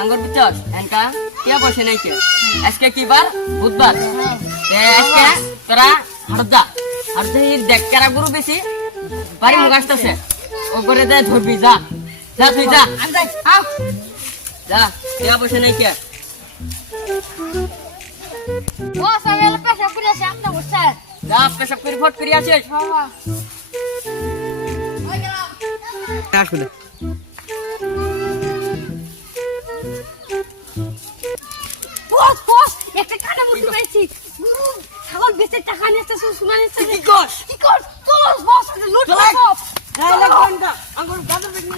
আঙ্গুর বিচস এনকা কে বসে নাই কে আজকে কি বার বুধবার আজকে তোরা হরদা হরদা দেখ কারা গরু বেশি বাড়ি মুখ আসতেছে ও করে দে ধরবি যা যা তুই যা যা কে বসে নাই কে বস আমি এলা পেশাব করে আসি আপনি বসছেন যা পেশাব করে ফট করে আসিস আসলে বস বস একটা কানে মুড়ি পেয়েছি ছাগল বেচে টাকা নিতে শোনা নিতে কি কর কি কর চলো বস লুট সব তাহলে কোনটা আঙ্গুর গাজর বেশি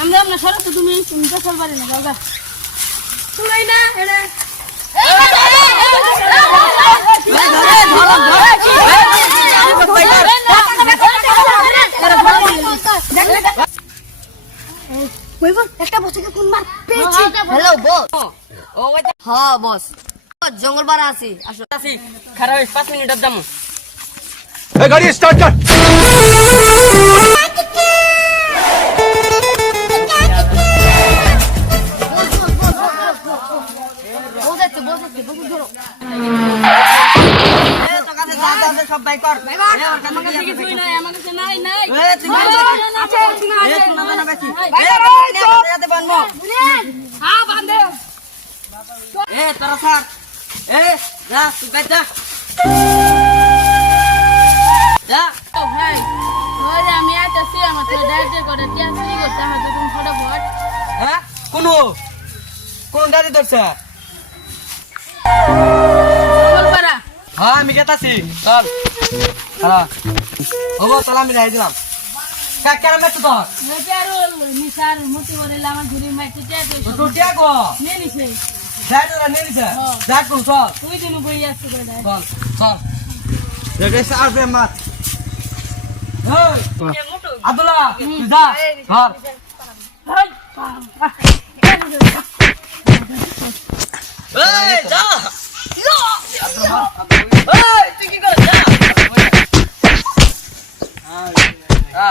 আমরা আপনার সরো তুমি তো চলবারি না বাবা শুনাই না এটা একটা বছরকে কোন মার পেয়েছি হ্যালো বস ও ওই হ্যাঁ বস জঙ্গল পাড়া আছি আসো আসি খারাপ 5 মিনিটের দাম ए गाड़ी स्टार्ट कर বসাচ্ছে বসাচ্ছে বসে ধরো তোর কাছে যা যা আছে সব বাই কর আমার কাছে কিছুই নাই আমার কাছে নাই নাই তুই আছে শোনা আছে শোনা জানা বেশি যাতে বানবো হ্যাঁ বান্ধে তোরা স্যার যা তুই বেচ যা যা ও ভাই ওই যে আমি আইতাছি আমার তো ডাইরেক্ট করে টিয়া চুরি করতে হয়তো তুমি ফটাফট হ্যাঁ কোন গাড়ি ধরছে বলপারা হ্যাঁ আমি গেতাছি চল হ্যাঁ ওগো চল আমি রাই দিলাম কেন মেছো তোর নেচারো নিসার মতি বলে আমার ঘুরি মাইতে টিয়া তো টিয়া গো নিয়ে নিছে যাই তোরা নিয়ে নিছে যা কোন চল তুই দিন বই আসতে করে দেয় চল চল রেগে সারবে মাত ওই আব্দুল্লাহ তুই যা চল এই যা এই তুই কি করছ যা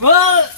Well,